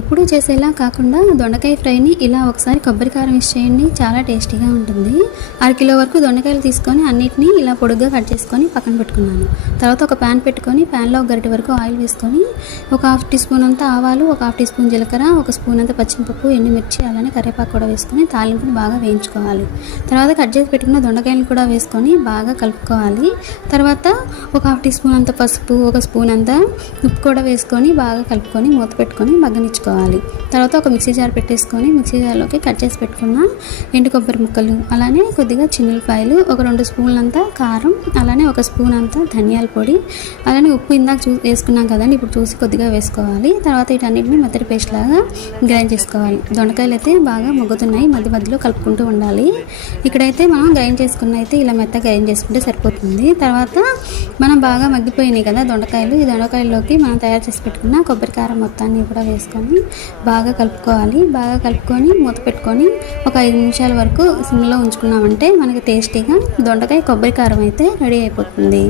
ఎప్పుడూ చేసేలా కాకుండా దొండకాయ ఫ్రైని ఇలా ఒకసారి కొబ్బరి కారం వేసి చేయండి, చాలా టేస్టీగా ఉంటుంది. 1/2 కిలో వరకు దొండకాయలు తీసుకొని అన్నిటినీ ఇలా పొడుగ్గా కట్ చేసుకొని పక్కన పెట్టుకున్నాను. తర్వాత ఒక ప్యాన్ పెట్టుకొని ప్యాన్లో 1 గరిటె వరకు ఆయిల్ వేసుకొని ఒక 1/2 టీ స్పూన్ అంతా ఆవాలు, ఒక 1/2 టీ స్పూన్ జీలకర్ర, 1 స్పూన్ అంతా పచ్చిమిరపప్పు, ఎండుమిర్చి, అలానే కరివేపాకు కూడా వేసుకొని తాలింపుని బాగా వేయించుకోవాలి. తర్వాత కట్ చేసి పెట్టుకున్న దొండకాయలు కూడా వేసుకొని బాగా కలుపుకోవాలి. తర్వాత ఒక 1/2 టీ స్పూన్ అంత పసుపు, 1 స్పూన్ అంతా ఉప్పు కూడా వేసుకొని బాగా కలుపుకొని మూత పెట్టుకొని మగ్గనిచ్చుకోవాలి. తర్వాత ఒక మిక్సీ జార్ పెట్టేసుకొని మిక్సీ జార్లోకి కట్ చేసి పెట్టుకున్న ఎండు కొబ్బరి ముక్కలు, అలానే కొద్దిగా చిన్నులపాయలు, ఒక 2 స్పూన్లంతా కారం, అలానే 1 స్పూన్ అంతా ధనియాల పొడి, అలానే ఉప్పు ఇందాక వేసుకున్నాం కదండి, ఇప్పుడు చూసి కొద్దిగా వేసుకోవాలి. తర్వాత వీటన్నిటిని మెత్తటి పేస్ట్ లాగా గ్రైండ్ చేసుకోవాలి. దొండకాయలు అయితే బాగా మగ్గుతున్నాయి, మధ్య మధ్యలో కలుపుకుంటూ ఉండాలి. ఇక్కడైతే మనం గ్రైండ్ చేసుకున్న అయితే ఇలా మెత్తగా గ్రైండ్ చేసుకుంటే సరిపోతుంది. తర్వాత మనం బాగా మగ్గిపోయినాయి కదా దొండకాయలు, ఈ దొండకాయల్లోకి మనం తయారు చేసి పెట్టుకున్న కొబ్బరి కారం మొత్తాన్ని కూడా వేసుకొని బాగా కలుపుకోవాలి. బాగా కలుపుకొని మూత పెట్టుకొని ఒక 5 నిమిషాల వరకు సిమ్లో ఉంచుకున్నామంటే మనకి టేస్టీగా దొండకాయ కొబ్బరి కారం అయితే రెడీ అయిపోతుంది.